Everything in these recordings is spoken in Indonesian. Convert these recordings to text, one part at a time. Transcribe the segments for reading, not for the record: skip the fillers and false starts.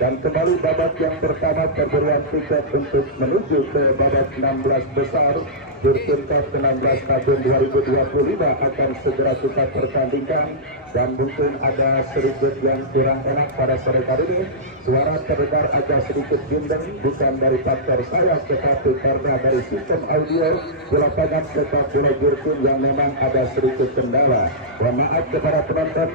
Dan kembali babak yang pertama perburuan tiket untuk menuju ke babak 16 besar Jurgen Cup 16 tahun 2025 akan segera kita pertandingkan. Dan mungkin ada sedikit yang kurang enak pada sore kali ini, suara terdengar agak sedikit bimbang, bukan dari faktor saya tetapi karena dari sistem audio di lapangan sepak bola Jurgen yang memang ada sedikit kendala. Mohon maaf kepada penonton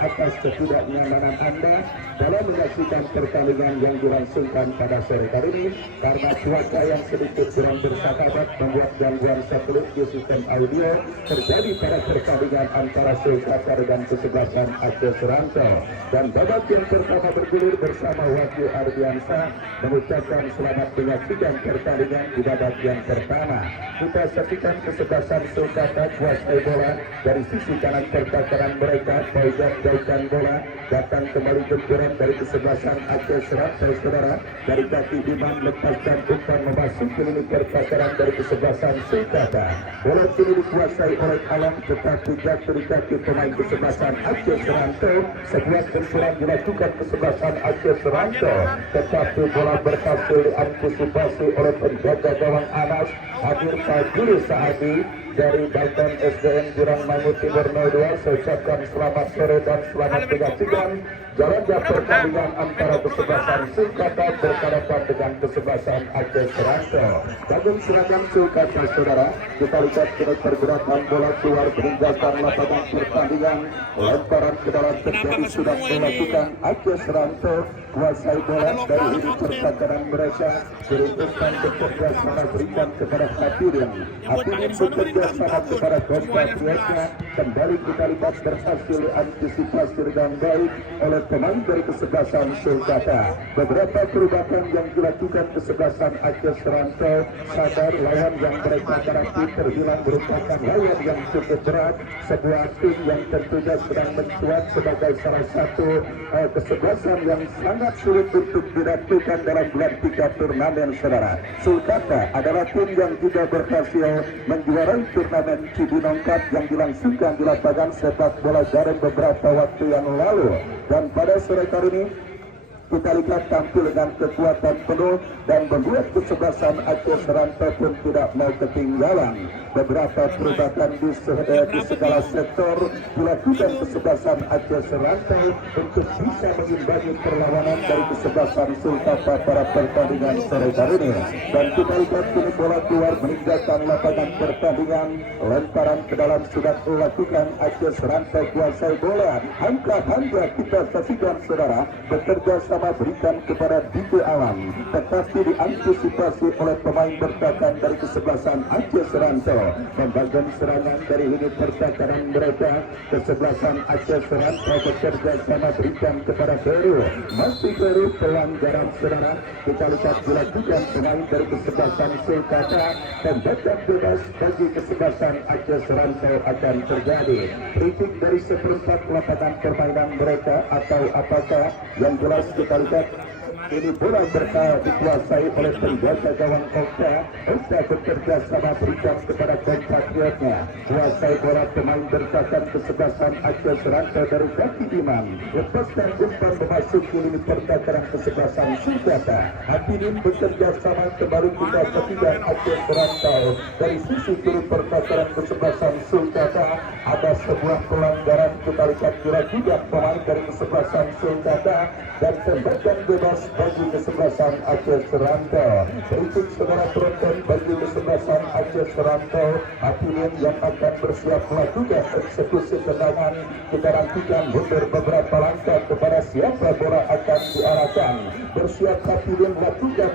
atas ketidaknyamanan Anda dalam menyaksikan pertandingan yang dilangsungkan pada sore kali ini, karena cuaca yang sedikit kurang bersahabat membuat gangguan satelit di sistem audio terjadi pada pertandingan antara Sulkata dan kesebelasan Aceh Serantau. Dan babak yang pertama bergulir bersama Wahyu Ardiansa mengucapkan selamat menyaksikan pertandingan di babak yang pertama. Kita saksikan kesebelasan Sulkata kuasai bola dari sisi kanan pertahanan mereka. Faizat jauhkan bola, datang kembali benturan dari kesebelasan Aceh Serantau saudara, dari kaki Iman lepaskan umpan memasuki lini pertahanan dari kesebelasan Sulkata. Bola kini dikuasai oleh Alam tetapi jatuh di kaki pemain kesebelasan Aceh Serantau. Sebuah benturan dilakukan kesebelasan Aceh Serantau, tetapi bola berhasil diantisipasi oleh penjaga gawang Anas Hadir Fajri Saadi dari Baitan SDN Jurang Mangut Timur 02. Saya ucapkan selamat sore dan selamat menyaksikan jalannya pertandingan antara kesebelasan Sulkata berhadapan dengan kesebelasan Aceh Serantau. Dalam seragam Sulkata saudara, kita lihat kini pergerakan bola keluar meninggalkan lapangan pertandingan. Lemparan ke dalam terjadi sudah dilakukan Aceh Serantau. Kuasai bola dari ini pertahanan mereka, beruntukkan bekerja sama berikan kepada Hatirin. Hatirin bekerja sama kepada kompatriotnya. Kembali kita lihat berhasil antisipasi dengan baik oleh pemain dari kesebelasan Sulkata. Beberapa perubahan yang dilakukan kesebelasan Aceh Serantau, sadar lawan yang mereka hadapi terbilang merupakan lawan yang cukup berat, sebuah tim yang tentunya sedang mencuat sebagai salah satu kesebelasan yang sangat sulit untuk dilakukan dalam bulan 3 turnamen saudara. Sulkata adalah tim yang juga berhasil menjuarai turnamen Cibinong Cup yang dilangsungkan di lapangan sepak bola Jarum beberapa waktu yang lalu. Dan pada sore kali ini kita lihat tampil dengan kekuatan penuh dan membuat kesebelasan Aceh Serantau pun tidak mau ketinggalan. Beberapa perubahan di segala sektor dilakukan kesebelasan Aceh Serantau untuk bisa mengimbangi perlawanan dari kesebelasan Sulkata pada pertandingan sore kali ini. Dan kita lihat kini bola keluar meninggalkan lapangan pertandingan. Lemparan ke dalam sudah dilakukan Aceh Serantau kuasai bola. Angka-angka kita saksikan saudara, bekerja sama berikan kepada Dike Alam, tetapi diantisipasi oleh pemain bertahan dari kesebelasan Aceh Serantau. Pembagian serangan dari lini pertahanan mereka, kesebelasan Aceh Serantau bekerja sama berikan kepada Peru. Masih Peru pelanggaran saudara, kita lihat dilakukan pemain dari kesebelasan Sulkata. Tembakan bebas bagi kesebelasan Aceh Serantau akan terjadi. Kritik dari seperempat lapangan permainan mereka atau apakah yang jelas kita lihat ini bola dikuasai oleh penjaga gawang Okta. Okta bekerja sama berikan kepada kompatriotnya. Kuasai bola pemain bertahan kesebelasan Aceh Serantau dari kaki Iman. Lepaskan umpan memasuki lini pertahanan kesebelasan Sulkata. Hatirin bekerja sama kembali kita ketiga Aceh Serantau. Dari sisi kiri pertahanan kesebelasan Sulkata ada sebuah pelanggaran. Kita lihat kira-kira pemain dari kesebelasan Sulkata dan tembakan bebas bagi kesebelasan Aceh Serantau. Kritik saudara penonton bagi kesebelasan Aceh Serantau. Hatirin yang akan bersiap melakukan eksekusi tendangan. Kita nantikan mundur beberapa langkah kepada siapa bola akan diarahkan. Bersiap hatirin melakukan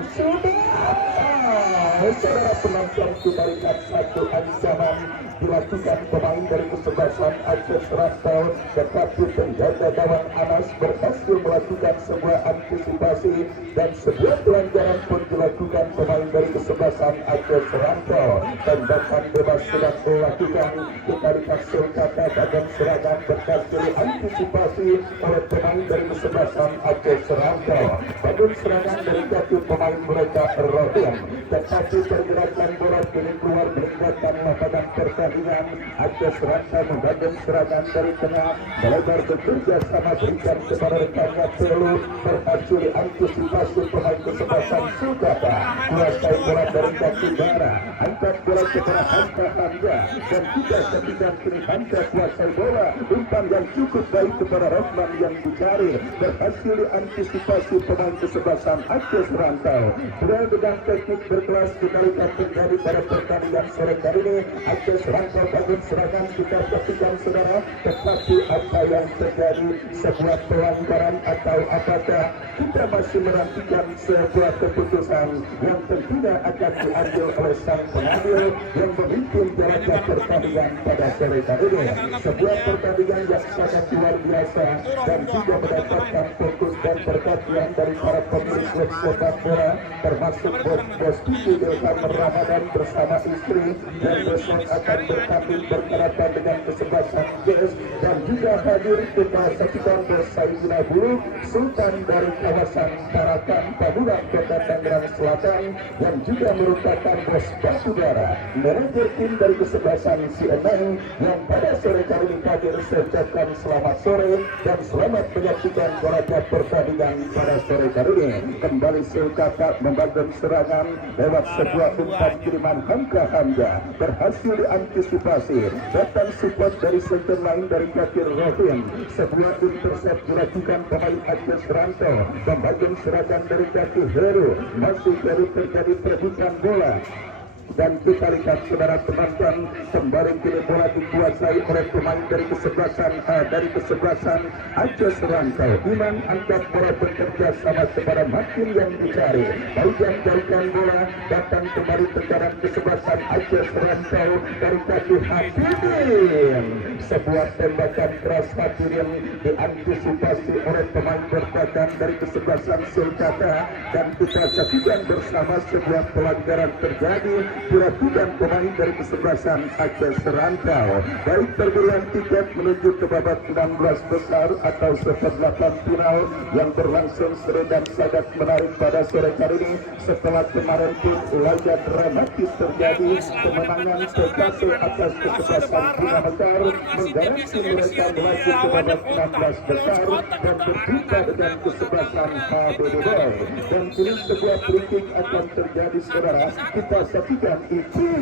saudara penonton, kita lihat satu ancaman dilakukan pemain dari kesebelasan Aceh Serantau, tetapi penjaga gawang Anas berhasil melakukan sebuah antisipasi antisipasi dan sebuah pelanggaran pun dilakukan pemain dari kesebelasan Aceh Serantau. Tembakan bebas sudah dilakukan, kita lihat Sulkata bagian serangan berhasil antisipasi oleh pemain dari kesebelasan Aceh Serantau. Bagian serangan dari kaki pemain mereka Rohim, tetapi pergerakan bola kini keluar meninggalkan lapangan pertandingan. Aceh Serantau membangun serangan dari tengah, melebar bekerja sama berikan kepada rekannya Telu, berhasil antisipasi pemain kesebelasan Sulkata. Kuasai bola dari kaki Bara, angkat bola kepada Hanta Hamza, dan kita ketika kini Hanta kuasai bola, umpan yang cukup baik kepada Rosman yang dicari, berhasil diantisipasi pemain kesebelasan Aceh Serantau. Duel dengan teknik berkelas kita lihat terjadi pada pertandingan sore kali ini. Aceh Serantau bangun serangan, kita saksikan saudara, tetapi apa yang terjadi, sebuah pelanggaran atau apakah kita masih menantikan sebuah keputusan yang tentunya akan diambil oleh sang pengambil yang memimpin jalannya pertandingan pada sore kali ini. Sebuah pertandingan yang sangat luar biasa dan juga mendapatkan fokus dan perhatian dari para pemilik klub sepak bola, termasuk bos Kiki Ilham Ramadan bersama istri, dan besok akan bertanding berkaitan dengan kesebelasan GS, dan juga hadir kita saksikan bos Saidina Bulu Sultan dari kawasan Tarakan Pamulang Kota Tangerang Selatan, yang juga merupakan bos Batubara, manajer tim dari kesebelasan CNI, yang pada sore kali ini hadir. Saya ucapkan selamat sore dan selamat menyaksikan gelaga pertandingan pada sore kali ini. Kembali Sulkata membangun serangan lewat sebuah umpan kiriman Hamka Hamza, berhasil diantisipasi, datang support dari sektor lain dari kaki Rohim. Sebuah intercept dilakukan pemain Aceh Serantau, membangun serangan dari kaki Heru, masih baru terjadi perebutan bola. Dan kita lihat saudara teman-teman, kembali kini bola dikuasai oleh pemain dari kesebelasan Aceh Serantau. Iman angkat bola bekerja sama kepada Makin yang dicari, bagian jauhkan bola, datang kembali tekanan kesebelasan Aceh Serantau dari kaki Hafidin. Sebuah tembakan keras Hafidin diantisipasi oleh pemain bertahan dari kesebelasan Sulkata, dan kita saksikan bersama sebuah pelanggaran terjadi dilakukan pemain dari kesebelasan Aceh Serantau. Baik perguruan tiket menuju ke babak 16 besar atau seper-8 final yang berlangsung seru dan sangat menarik pada sore kali ini. Setelah kemarin pun laga dramatis terjadi, kemenangan terjatuh atas kesebelasan Bina Mekar menggaransi mereka melaju ke babak 16 besar dan berjumpa dengan kesebelasan HBD. Dan kini sebuah free akan terjadi saudara. Kita saksikan Iki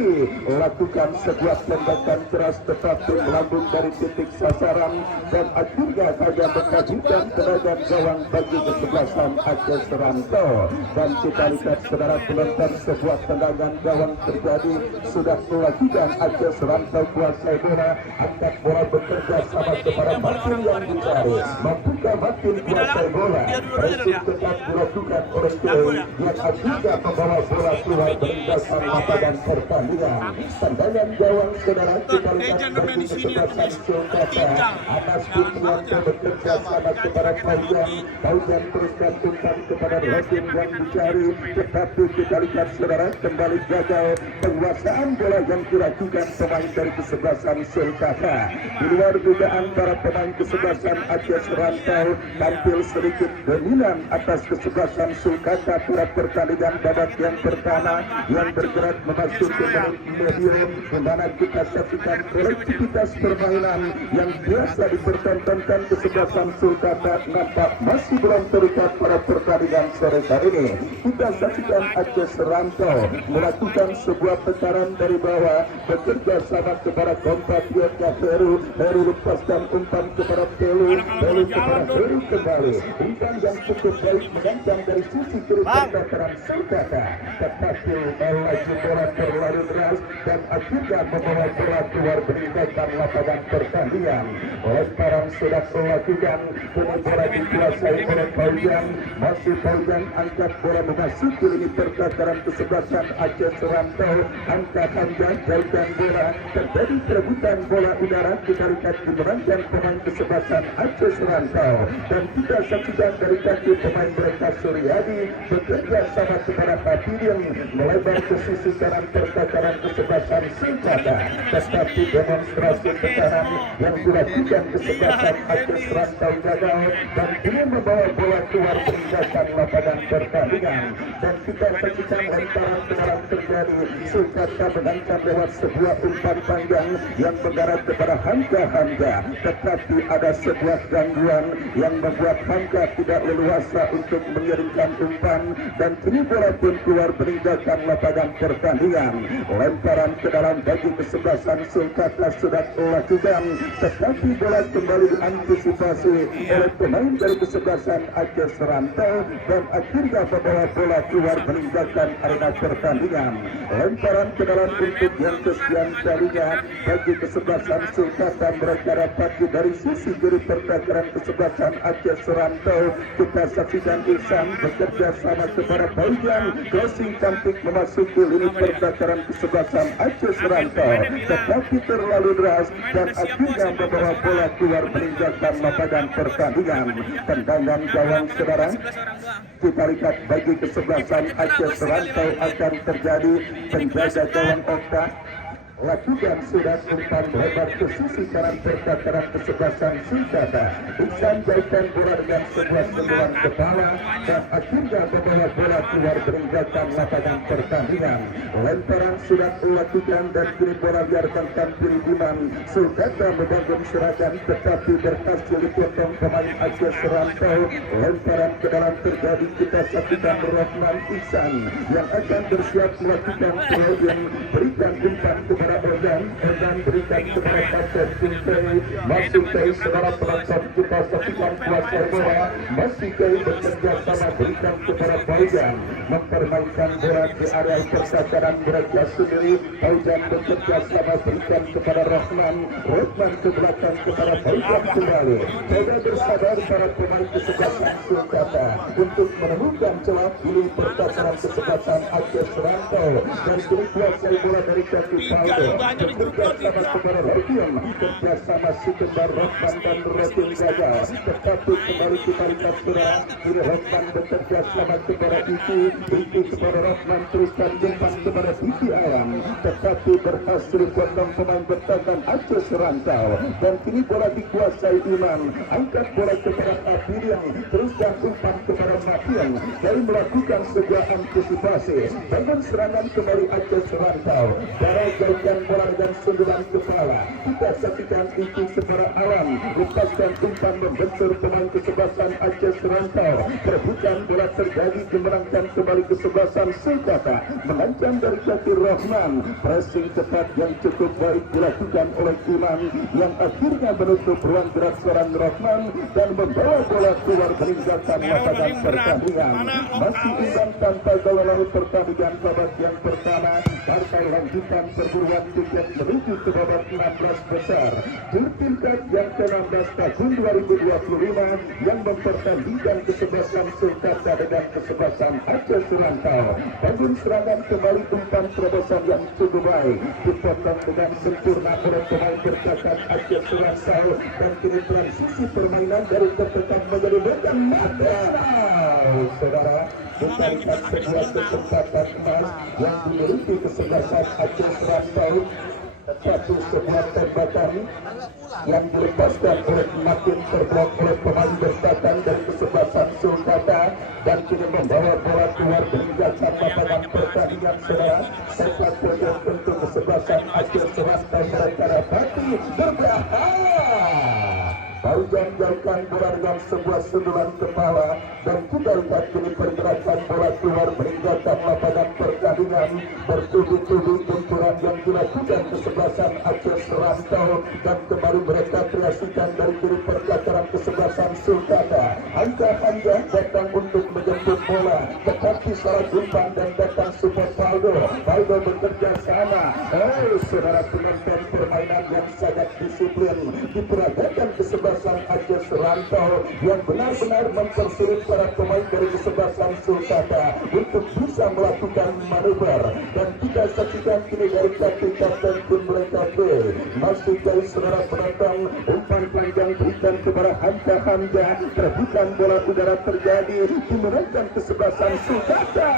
lakukan sebuah tembakan keras tetapi melambung dari titik sasaran, dan akhirnya saja menghasilkan tenaga gawang bagi kesebelasan Aceh Serantau. Dan kita lihat saudara penonton, sebuah tendangan gawang terjadi, sudah melakukan Aceh Serantau kuasai bola, angkat bola bekerja sama kepada Makin yang dicari, mampukah Makin kuasai bola, resip tetap dilakukan oleh Kiai yang akhirnya membawa bola keluar berdasar dan pertandingan. Tendangan gawang saudara kita lihat bagi kesebelasan Sulkata, atas Fitrianto bekerja sama kepada Paujan terus menentukan kepada Rohim yang dicari, tetapi kita lihat saudara kembali gagal penguasaan bola yang dilakukan pemain dari kesebelasan Sulkata. Di luar dugaan para pemain kesebelasan Aceh Serantau tampil sedikit dominan atas kesebelasan Sulkata pada pertandingan babak yang pertama, yang bergerak memasuki menit medium, di mana kita saksikan kolektivitas permainan yang biasa dipertontonkan kesebelasan Sulkata nampak masih belum terikat pada pertandingan sore kali ini. Kita saksikan Aceh Serantau melakukan sebuah tekanan dari bawah, bekerja sama kepada kompatriotnya Heru. Heru lepaskan umpan kepada Telu, Telu kepada Heru kembali. Umpan yang cukup baik mengancam dari sisi kiri pertahanan Sulkata, tetapi melaju bola terlalu deras dan akhirnya membawa bola keluar meninggalkan lapangan pertandingan. Lemparan sudah dilakukan, kini bola dikuasai oleh Paujan. Masih Paujan angkat bola memasuki lini pertahanan kesebelasan Aceh Serantau. Angkat Hamdan, jauhkan bola, terjadi perebutan bola udara, kita lihat dimenangkan pemain kesebelasan Aceh Serantau. Dan kita saksikan dari kaki pemain mereka Suryadi bekerja sama kepada Pavilion melebar ke sisi kanan pertahanan kesebelasan Singkata. Tetapi demonstrasi tekanan yang dilakukan kesebelasan Aceh Serantau gagal dan ini membawa bola keluar meninggalkan lapangan pertandingan. Dan kita saksikan lemparan ke dalam terjadi. Singkata mengancam lewat sebuah umpan panjang yang mendarat kepada Hamka. Tetapi ada sebuah gangguan yang membuat Hamka tidak leluasa untuk mengirimkan umpan dan kini bola pun keluar meninggalkan lapangan pertandingan. Lemparan ke dalam bagi kesebelasan Sulkata sudah dilakukan, tetapi bola kembali diantisipasi oleh pemain dari kesebelasan Aceh Serantau dan akhirnya membawa bola keluar meninggalkan arena pertandingan. Lemparan ke dalam untuk yang kesekian kalinya bagi kesebelasan Sulkata, mereka dapat dari sisi kiri pertahanan kesebelasan Aceh Serantau. Kita saksikan Ihsan bekerja sama kepada Paujan, crossing cantik memasuki lini pertahanan kesebelasan Aceh Serantau, tetapi terlalu deras dan akhirnya membawa bola keluar meninggalkan lapangan pertandingan. Tendangan gawang saudara, kita lihat bagi kesebelasan Aceh Serantau akan terjadi. Penjaga gawang Okta lakukan sudah umpan lebar ke sisi kanan pertahanan kesebelasan Singkata. Ihsan jauhkan bola dengan sebuah sentuhan kepala dan akhirnya membawa bola keluar meninggalkan lapangan pertandingan. Lemparan sudah dilakukan dan kini bola biarkan tampil Diman. Singkata membangun serangan tetapi berhasil dipotong pemain Aceh Serantau. Lemparan ke dalam terjadi, kita saksikan Rahman Ihsan yang akan bersiap melakukan throw yang berikan umpan kepada Organ berikan kepada Pastor Sintai. Masih Kai saudara penonton, kita saksikan kuasa bola. Masih Kai bekerja sama berikan kepada Paujan, mempermainkan bola di area pertahanan mereka sendiri. Paujan bekerja sama berikan kepada Rahman ke belakang kepada Paujan kembali. Coba bersabar para pemain kesebelasan Sulkata untuk menemukan celah di pertahanan kesebelasan Aceh Serantau dan kini kuasai bola dari kaki Paujan. Bekerjasama kepada Rokion, kerjasama si kembar Rahman dan Rokion gagal, tetapi kembali kita lihat surah kini Rahman bekerjasama kepada Iki kepada Rahman, teruskan umpan kepada Iki Alam, tetapi berhasil potong pemain bertahan Aceh Serantau dan kini bola dikuasai Iman. Angkat bola kepada Pavilion, teruskan umpan kepada Mafian dari melakukan sebuah antisipasi dengan serangan kembali Aceh Serantau. Darah jauhkan bola dengan sundulan kepala. Kita saksikan itu kepada Alam, lepaskan umpan membentur pemain kesebelasan Aceh Serantau. Perebutan bola terjadi, dimenangkan kembali kesebelasan Sulkata. Mengancam dari kaki Rahman, pressing cepat yang cukup baik dilakukan oleh Iman yang akhirnya menutup ruang gerak seorang Rahman dan membawa bola keluar meninggalkan lapangan pertandingan. Masih imbang tanpa gol lalu pertandingan babak yang pertama. Partai lanjutan perburuan tiket menuju ke babak 16 besar Jurtilkat yang ke-16 tahun 2025 yang mempertandingkan kesebelasan Sulkata dengan kesebelasan Aceh Serantau. Bangun serangan kembali, umpan terobosan yang cukup baik dipotong dengan sempurna oleh pemain bertahan Aceh Serantau dan kini transisi permainan dari tertekan menjadi bentang Madenau. Saudara, kita lihat sebuah kesempatan emas yang dimiliki kesebelasan Aceh Serantau, tetapi sebuah tembakan yang dilepaskan oleh makin terblok oleh pemain bertahan dari kesebelasan Sulkata dan kini membawa bola keluar meninggalkan lapangan pertandingan. Saudara, setelah poin untuk kesebelasan Aceh Serantau mereka dapati berbahaya. Paujan jauhkan bola dengan sebuah sundulan kepala dan kita lihat kini pergerakan bola keluar meninggalkan lapangan pertandingan. pertandingan bertubi-tubi benturan yang dilakukan kesebelasan Aceh Serantau dan kembali mereka kreasikan dari kiri percakaran kesebelasan Sulkata. Angka panjang datang untuk menjemput bola, tetapi salah umpan dan datang support Valdo bekerja sama. Saudara penonton, permainan yang sangat disiplin diperagakan kesebelasan Aceh Serantau yang benar-benar mempersulit para pemain dari kesebelasan Sulkata untuk bisa melakukan manuver. Dan kita saksikan kini dari kaki kapten tim mereka B. Masih dari saudara penonton, umpan panjang berikan kepada Hamza, terbuka bola udara terjadi dimenangkan kesebelasan Sulkata.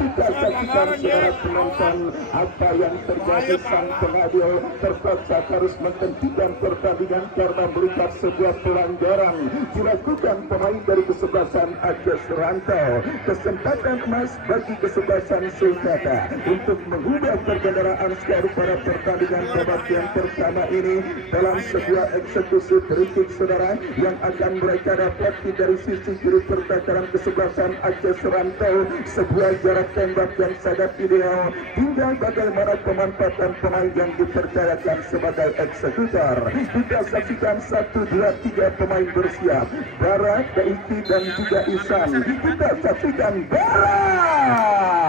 Kita saksikan saudara penonton apa yang terjadi. Sang pengadil terpaksa harus menghentikan pertandingan karena melihat sebuah pelanggaran dilakukan pemain dari kesebelasan Aceh Serantau. Kesempatan emas bagi kesebelasan Sulkata untuk mengubah pergendaraan skor pada pertandingan babak yang pertama ini dalam sebuah eksekusi free saudara yang akan mereka dapati dari sisi kiri pertakaran kesebelasan Aceh Serantau. Sebuah jarak tembak yang sangat ideal, tinggal bagaimana pemanfaatan pemain yang dipercayakan sebagai eksekutor. Kita saksikan 1, 2, 3 pemain bersiap, Barat, Daiki dan juga Isan. Kita saksikan Barat.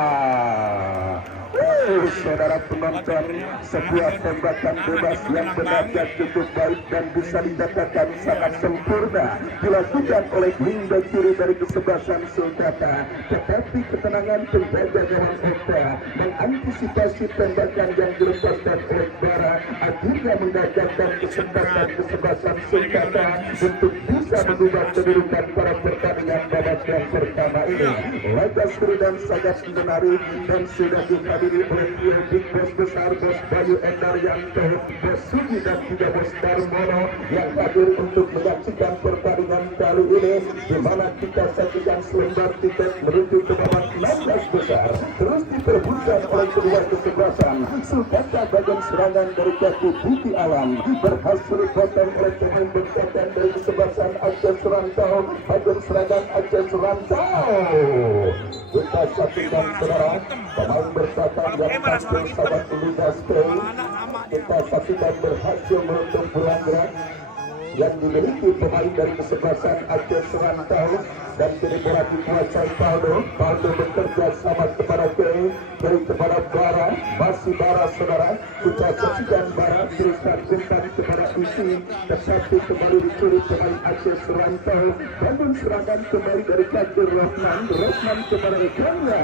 Saudara penonton, sebuah tembakan bebas yang benar-benar cukup baik dan bisa dikatakan sangat sempurna dilakukan oleh wing back kiri dari kesebelasan Sulkata. Tetapi ketenangan penjaga gawang Oka mengantisipasi tembakan yang dilepaskan oleh Bara akhirnya menggagalkan kesempatan kesebelasan Sulkata untuk bisa mengubah kedudukan pada pertandingan babak yang pertama ini. Laga seru dan sangat menarik dan sudah dihadiri oleh Big Boss besar, Bos Bayu Endaryanto, Bos Sugi dan juga Bos Darmono yang hadir untuk menyaksikan pertandingan kali ini, di mana kita saksikan selembar tiket menuju ke babak 16 besar terus diperbutkan oleh kedua kesebelasan. Sulkata bagian serangan dari kaki Budi Alam berhasil dipotong oleh pemain berkaitan dari kesebelasan Aceh Serantau. Bagian serangan Aceh Serantau kita saksikan saudara pemain berkaitan yang tampil sahabat Ludas Play. Kita saksikan berhasil menutup pelanggaran yang dimiliki pemain dari kesebelasan Aceh Serantau dan kini bola dikuasai Valdo bekerja sama kepada Kei dari kepada Bara, masih Bara saudara. Kita saksikan Bara berikan umpan kepada Isi, tetapi kembali dicuri pemain Aceh Serantau. Bangun serangan kembali dari kaki Rohman kepada rekannya.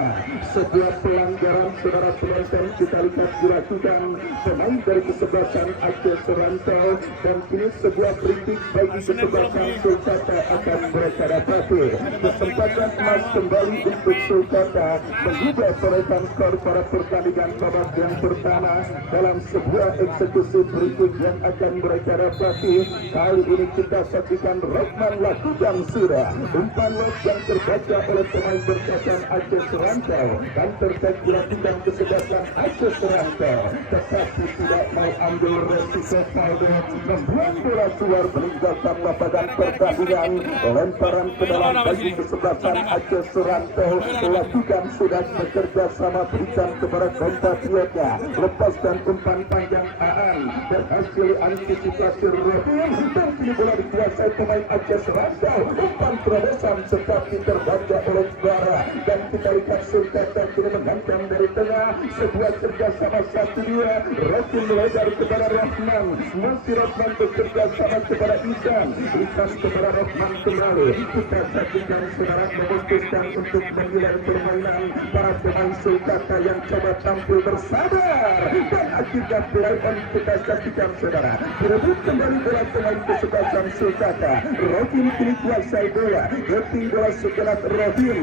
Sebuah pelanggaran saudara penonton kita lihat dilakukan pemain dari kesebelasan Aceh Serantau dan kini sebuah kritik bagi kesebelasan Sulkata akan mereka dapati. Kesempatan emas kembali untuk Sulkata mengubah perolehan skor pada pertandingan babak yang pertama dalam sebuah eksekusi berikut yang akan mereka dapati. Kali ini kita saksikan Rohman lakukan sudah umpan lot yang terbaca oleh pemain berkaitan Aceh Serantau dan terkait dilakukan kesebelasan Aceh Serantau, tetapi tidak mau ambil resiko. Valdo membuang bola keluar meninggalkan lapangan pertandingan. Lemparan ke dalam bagi kesebelasan Aceh Serantau lakukan sudah bekerja sama berikan kepada kompatriotnya, lepaskan umpan panjang Aan, berhasil antisipasi Rohim dan kini bola dikuasai pemain Aceh Serantau. Umpan terobosan tetapi terbaca oleh Bara dan kita lihat Sulkata kini menghantam dari tengah. Sebuah kerjasama 1-2, Rohim melebar kepada Rohman, masih Rohman bekerja sama kepada Isan kepada Rohman kembali. Kita saksikan saudara memutuskan untuk menilai permainan para pemain Sulkata yang coba tampil bersabar dan akhirnya play on. Kita saksikan saudara berebut kembali bola pemain kesebelasan Sulkata. Rohim kini kuasai bola, getting bola sekelas Rohim,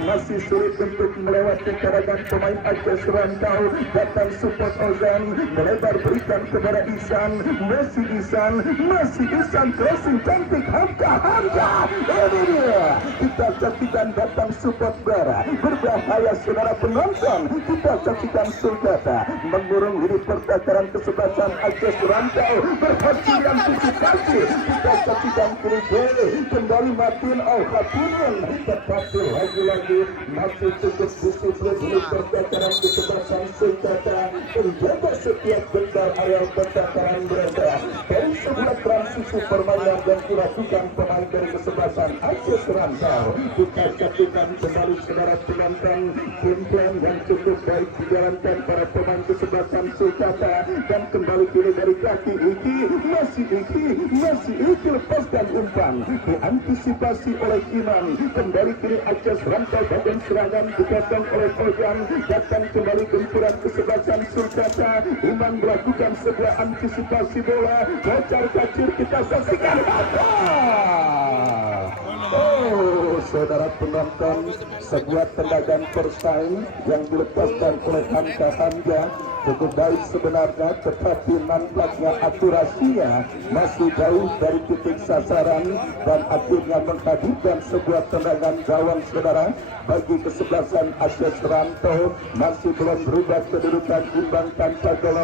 masih sulit untuk melewati karangan pemain Aceh Serantau. Datang support Ozan melebar berikan kepada Isan, masih Isan crossing cantik Hamka Ini dia, kita saksikan datang support bara. Berbahaya saudara penonton. Kita saksikan Sulkata mengurung lini pertakaran kesebelasan Aceh Rantau. Berhasil antisipasi. Kita saksikan kiri kiri. Kembali Martin Al-Khatinin. Tetapi lagi-lagi masih cukup disiplin lini pertakaran kesebelasan Sulkata. Menjaga setiap bentar areal pertakaran mereka. Dari sebuah transisi permainan yang dilakukan pemain dari kesebelasan Aceh Rantau. Kita saksikan kembali saudara penonton game plan yang cukup baik dijalankan para pemain kesebelasan Sulkata. Dan kembali kini dari kaki Iki, masih Iki lepaskan umpan, diantisipasi oleh Iman. Kembali kini Aceh Rantau bagian serangan dipotong oleh Ojan. Datang kembali gempuran kesebelasan Sulkata. Iman melakukan sebuah antisipasi bola, kocar kacir kita saksikan. Oh, saudara penonton, sebuah tendangan persaing yang dilepaskan oleh Hamka Hamja cukup baik sebenarnya, tetapi nampaknya akurasinya masih jauh dari titik sasaran dan akhirnya menghadirkan sebuah tendangan gawang saudara bagi kesebelasan Aceh Rantau. Masih belum berubah kedudukan imbang tanpa gol.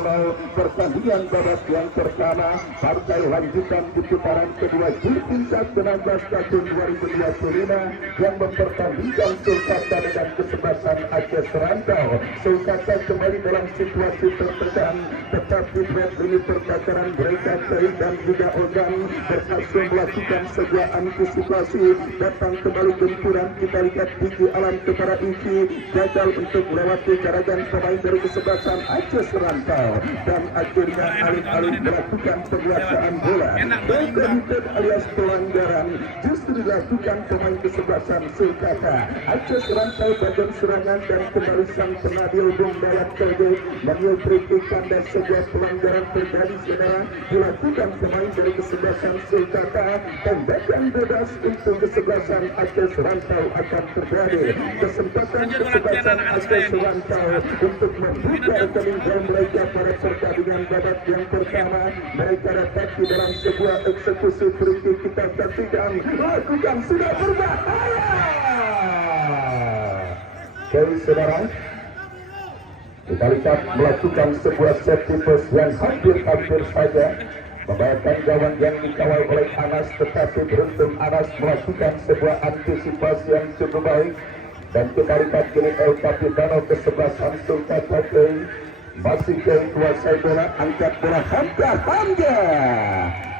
Pertandingan babak yang pertama partai lanjutan di putaran kedua Jurpinsat 16 tahun 2025 yang mempertandingkan Sulkata dengan kesebelasan Aceh Rantau. Sulkata kembali dalam situasi tertekan, tetapi buat lini pertakaran mereka Terry dan juga Ogan berhasil melakukan sebuah antisipasi. Datang kembali gempuran, kita lihat Diki Alam kepada Iki, gagal untuk melewati garagan pemain dari kesebelasan Aceh Rantau dan akhirnya alih-alih melakukan penguasaan bola dan alias pelanggaran justru dilakukan pemain kesebelasan Sulkata. Aceh Rantau bagian serangan dan kembali sang penabil Bung Bayat Toge menyelesaikan dan sebuah pelanggaran terjadi saudara dilakukan pemain dari kesebelasan Sulkata. Tembakan bebas untuk kesebelasan Aceh Rantau akan terjadi. Kesempatan kesebelasan Aceh Rantau untuk membuka rekening gol mereka pada pertandingan babak yang pertama. Mereka dapat di dalam sebuah eksekusi free kick. Kita saksikan lakukan sudah berbahaya. Oke saudara, kita lihat melakukan sebuah set tipes yang hampir saja membawakan gawang yang dikawal oleh Anas, tetapi beruntung Anas melakukan sebuah antisipasi yang cukup baik. Dan kita lihat kini El Capitano kesebelasan Sulkata masih kuasai bola, angkat bola Hamka.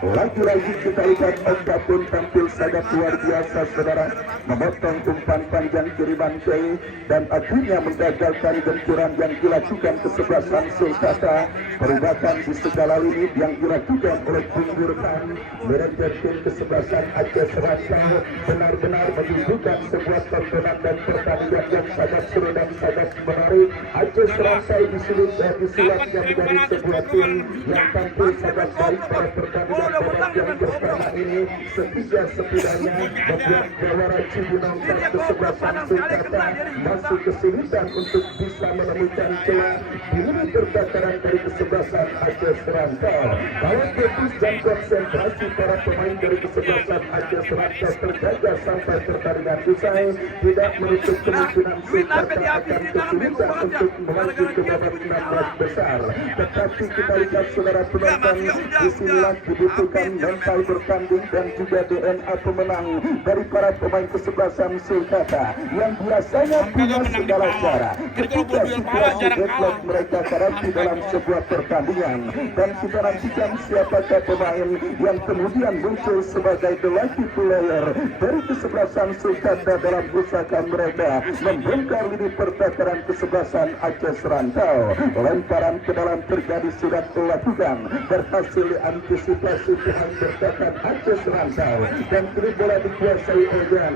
Lagi-lagi kita lihat Oka pun tampil sangat luar biasa saudara, memotong umpan panjang kiriman Kei dan akhirnya menggagalkan gempuran yang dilakukan kesebelasan Sulkata. Perubahan di segala lini yang dilakukan oleh Punggur-Khan manajer tim kesebelasan Aceh Rantau benar-benar menunjukkan sebuah tontonan dan pertandingan yang sangat seru dan sangat menarik. Aceh Rantau disulapnya menjadi sebuah tim yang tampil sangat baik pada pertandingan babak yang pertama ini. Setidaknya membuat Jawara Cibinong dan kesebelasan Sulkata masih kesulitan untuk bisa menemukan celah di lini pertakaran dari kesebelasan Aceh Rantau. Kalau fokus dan konsentrasi para pemain dari kesebelasan Aceh Rantau terjaga sampai pertandingan usai, tidak menutup kemungkinan Sulkata akan kesulitan untuk melaju ke babak 16 besar. Tetapi kita lihat saudara penonton, disinilah dibutuhkan mental bertanding dan juga DNA pemenang dari para pemain kesebelasan Sulkata yang biasanya punya segala cara ketika situasi deadlock mereka hadapi dalam sebuah pertandingan. Dan kita nantikan siapakah pemain yang kemudian muncul sebagai the lucky player dari kesebelasan Sulkata dalam usaha mereka membongkar lini pertakaran kesebelasan Aceh Rantau. Lemparan ke dalam terjadi sudah dilakukan, berhasil diantisipasi pihak bertahan Aceh Rantau dan kini bola dikuasai Ojan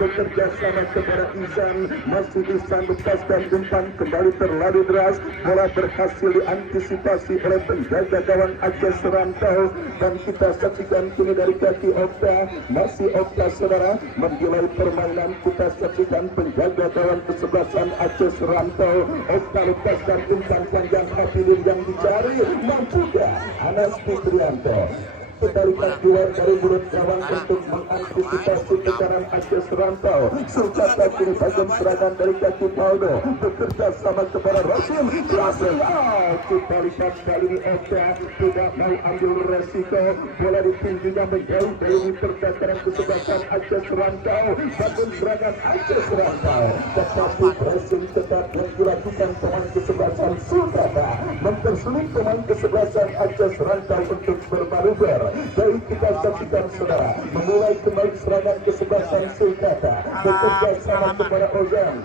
bekerja sama kepada Izan, masih Izan lepaskan umpan kembali terlalu deras, bola berhasil diantisipasi oleh penjaga gawang Aceh Rantau dan kita saksikan kini dari kaki Okta, masih Okta saudara menggilai permainan. Kita saksikan penjaga gawang kesebelasan Aceh Rantau, Okta lepaskan umpan panjang Hafidin yang dicari, mampukah Anas Fitrianto Kembalikan keluar dari mulut gawang untuk mengantisipasi tekanan Aceh Rantau. Sulkata kini bagian serangan dari kaki Paulo bekerja sama kepada Rosim. Crossing out. Kembalikan kali ini Ocha tidak mau ambil resiko. Bola di tingginya menjauh dari perdagangan kesebelasan Aceh Rantau. Bagian serangan Aceh Rantau. Tetapi pressing tetap yang dilakukan pemain kesebelasan Sulkata mempersulit pemain kesebelasan Aceh Rantau untuk bermanuver. Dari kita saksikan saudara, memulai kembali serangan kesebelasan Sulkata. Bekerja sama kepada Ozan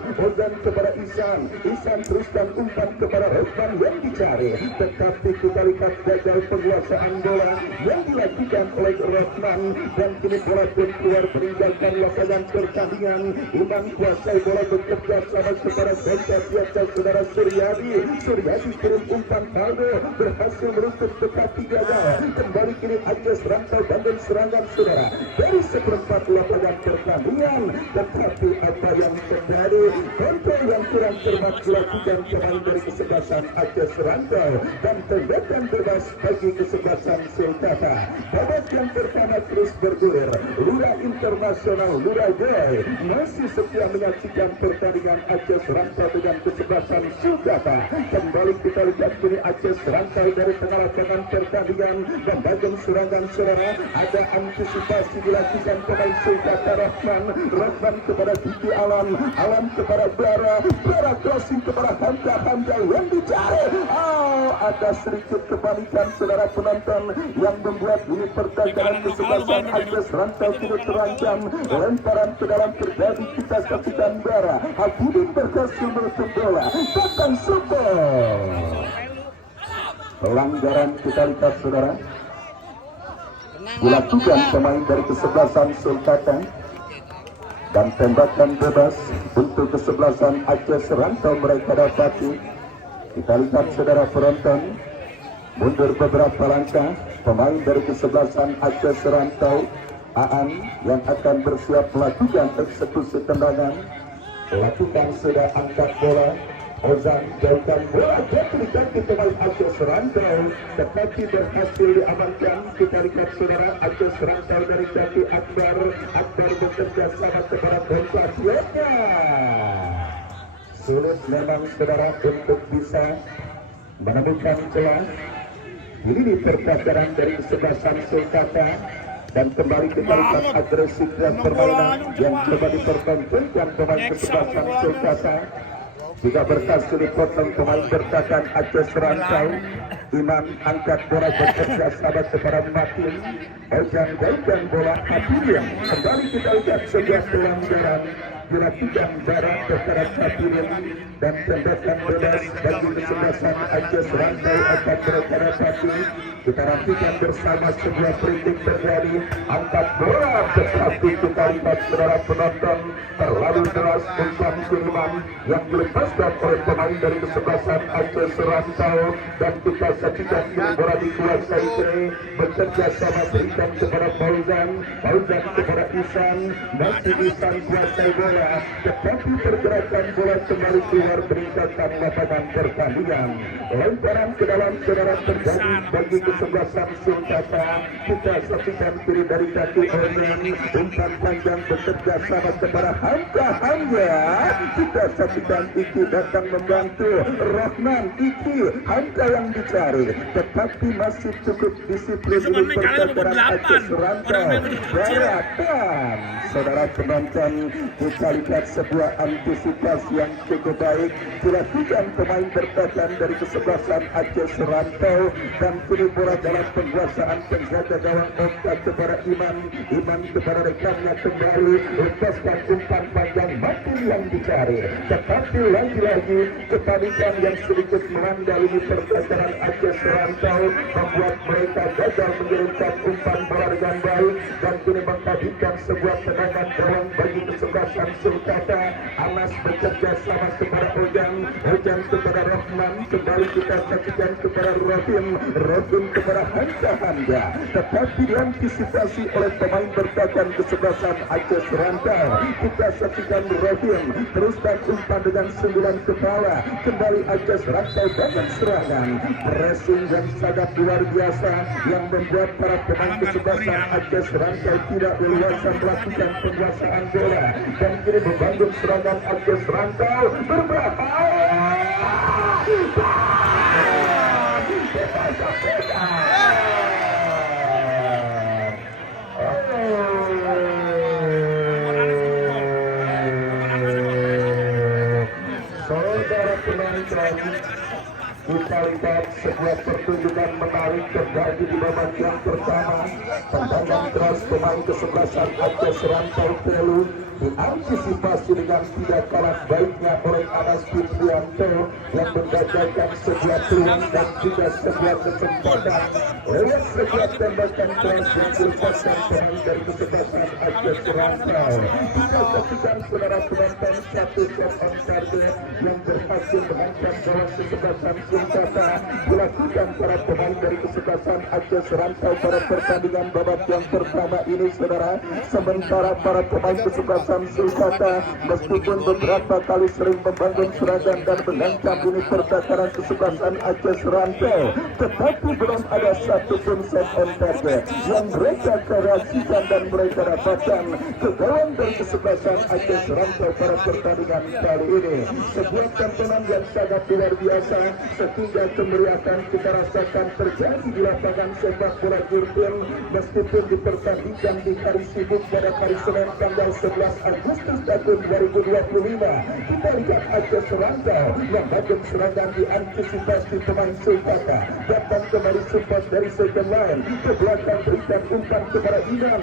kepada Isan teruskan umpan kepada Rosman yang dicari. Tetapi kita lihat gagal penguasaan bola yang dilakukan oleh Rosman, dan kini bola pun keluar meninggalkan lapangan pertandingan. Iman kuasai bola bekerja sama kepada Benta biasa saudara Suryadi kirim umpan Faldo berhasil menutup tetapi gagal. Kembali kini Aceh Rantau dan serangan saudara dari seperempat lapangan pertandingan. Tetapi apa yang terjadi? Kontrol yang kurang cermat dilakukan pemain dari kesebelasan Aceh Rantau dan tembakan bebas bagi kesebelasan Sulkata. Babak yang pertama terus bergulir. Lura Internasional Lura Joy masih setia menyaksikan pertandingan Aceh Rantau dengan kesebelasan Sulkata. Kembali kita lihat kini Aceh Rantau dari tengah lapangan pertandingan dan bagian serangan saudara ada antisipasi dilakukan pemain Sulkata. Rahman kepada Diki Alam kepada Bara crossing kepada Hamza yang dicari. Ada sedikit kebalikan saudara penonton yang membuat ini perdagangan kesebelasan Aceh Rantau tidak terancam. Lemparan ke dalam terjadi, kita saksikan Bara Habibin berhasil menutup bola. Datang Super pelanggaran kita lihat saudara dilakukan pemain dari kesebelasan Sulkata dan tembakan bebas untuk kesebelasan Aceh Rantau mereka dapati. Kita lihat saudara penonton mundur beberapa langkah pemain dari kesebelasan Aceh Rantau Aan yang akan bersiap melakukan eksekusi tendangan. Lakukan sudah angkat bola. Ozan jauhkan bola jatuh di kaki pemain Aceh Rantau tetapi berhasil diamankan. Kita lihat saudara Aceh Rantau dari kaki Akbar bekerja sama kepada Bonfasiota. Sulit memang saudara untuk bisa menemukan celah. Ini di perdagangan dari kesebelasan Sulkata. Dan kembali kita lihat agresif dan permainan yang coba dipertontonkan pemain kesebelasan Sulkata. Juga berhasil dipotong pemain bertahan Aceh Rantau. Iman angkat bola bekerja sama kepada Matin. Ojan jauhkan bola Hatirin. Kembali kita lihat sebuah pelanggaran dilakukan Bara kepada Hatirin dan tembakan bebas bagi kesebelasan Aceh Rantau akan berkara Hati. Kita nantikan bersama sebuah kritik terjadi. Angkat bola tetapi kita lihat saudara penonton terlalu deras umpan kiriman yang dilepaskan oleh pemain dari kesebelasan Aceh Rantau dan kita saksikan kini bola dikuasai bekerja sama berikan kepada Fauzan kepada Isan. Masih Isan kuasai bola tetapi pergerakan bola kembali keluar meninggalkan lapangan pertandingan. Lemparan ke dalam saudara terjadi bagi kesebelasan Sulkata. Kita saksikan kiri dari kaki Ozan umpan panjang bekerja sama kepada Hamza. Kita saksikan Iki datang membantu Rahman. Iki Hamza yang dicari tetapi masih cukup disiplin di perdagangan Aceh Rantau. Beratan saudara penonton kita lihat sebuah antisipasi yang cukup baik dilakukan pemain bertahan dari kesebelasan Aceh Rantau dan kini bola dalam penguasaan penjaga gawang Okta kepada Iman kepada rekannya kembali lepaskan umpan panjang Matin yang dicari tetapi lagi-lagi kepanikan yang sedikit melanda ini perdagangan Aceh Rantau membuat mereka gagal mengirimkan umpan bola dengan baik dan kini menghadirkan sebuah tendangan gawang bagi kesebelasan Sulkata. Anas bekerja sama kepada Ojan kepada Rahman. Kembali kita saksikan kepada Robin kepada Hamza tetapi diantisipasi oleh pemain bertahan kesebelasan Aceh Rantau. Kita saksikan Robin Rufin teruskan umpan dengan 9 kepala, kembali Aceh rantai dengan serangan pressing yang sangat luar biasa yang membuat para pemain kesebelasan Aceh rantai tidak leluasa melakukan penguasaan bola, dan kini membangun serangan Aceh rantai saudara penonton. Kita lihat sebuah pertunjukan menarik terjadi di babak yang pertama. Tendangan keras pemain kesebelasan Aceh Rantau Telu diantisipasi dengan tidak kalah baiknya oleh Anas Fitrianto yang menggagalkan sebuah peluang dan juga sebuah kesempatan. Lewat sebuah tembakan keras yang dilepaskan pemain dari kesebelasan Aceh Rantau. Kita saksikan saudara penonton satu shot on target yang berhasil mengangkat bola kesebelasan Sulkata dilakukan para pemain dari kesebelasan Aceh Rantau pada pertandingan babak yang pertama ini, saudara. Sementara para pemain kesebelasan Sulkata meskipun beberapa kali sering membangun serangan dan mengancam ini pertakaran kesebelasan Aceh Rantau, tetapi belum ada satupun set on target yang mereka kreasikan dan mereka dapatkan ke gawang dari kesebelasan Aceh Rantau pada pertandingan kali ini. Sebuah tontonan yang sangat luar biasa sehingga kemeriahan kita rasakan terjadi di lapangan sepak bola Jurgen meskipun dipertandingkan di hari sibuk pada hari Senin tanggal 11 Agustus tahun 2025. Kita lihat Aceh Rantau membangun serangan diantisipasi pemain Sulkata, datang kembali support dari second line ke belakang, berikan umpan kepada Iman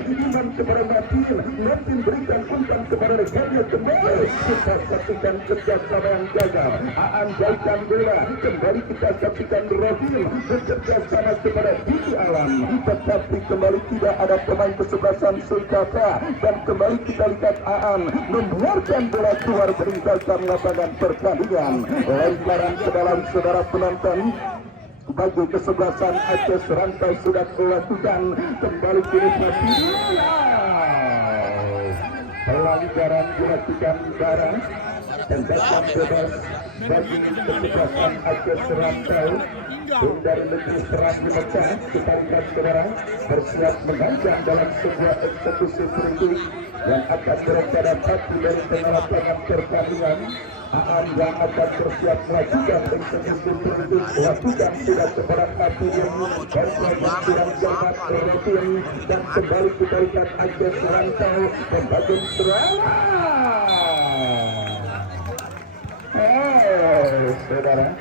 kepada Martin berikan umpan kepada rekannya kembali. Kita saksikan kerjasama yang gagal. Aan jauhkan bola, kembali kita saksikan Rofil bekerja sama kepada Didi Alam, tetapi kembali tidak ada pemain kesebelasan Sulkata, dan kembali kita lihat Aan membiarkan bola keluar meninggalkan lapangan pertandingan. Lemparan ke dalam, saudara penonton, bagi kesebelasan Aceh Rantau sudah dilakukan. Kembali kini pelanggaran dilakukan barang tembakan bebas bagi kesebelasan Aceh Rantau. Dari negeri serang dimecah, kita lihat saudara bersiap mengancam dalam sebuah eksekusi free yang akan mereka dapati dari tengah lapangan pertandingan. Aan yang akan bersiap melakukan eksekusi free lakukan sudah kepada hati yang kurang jabat Rofin, dan kembali kita lihat Aceh Rantau membangun serangan. Saudara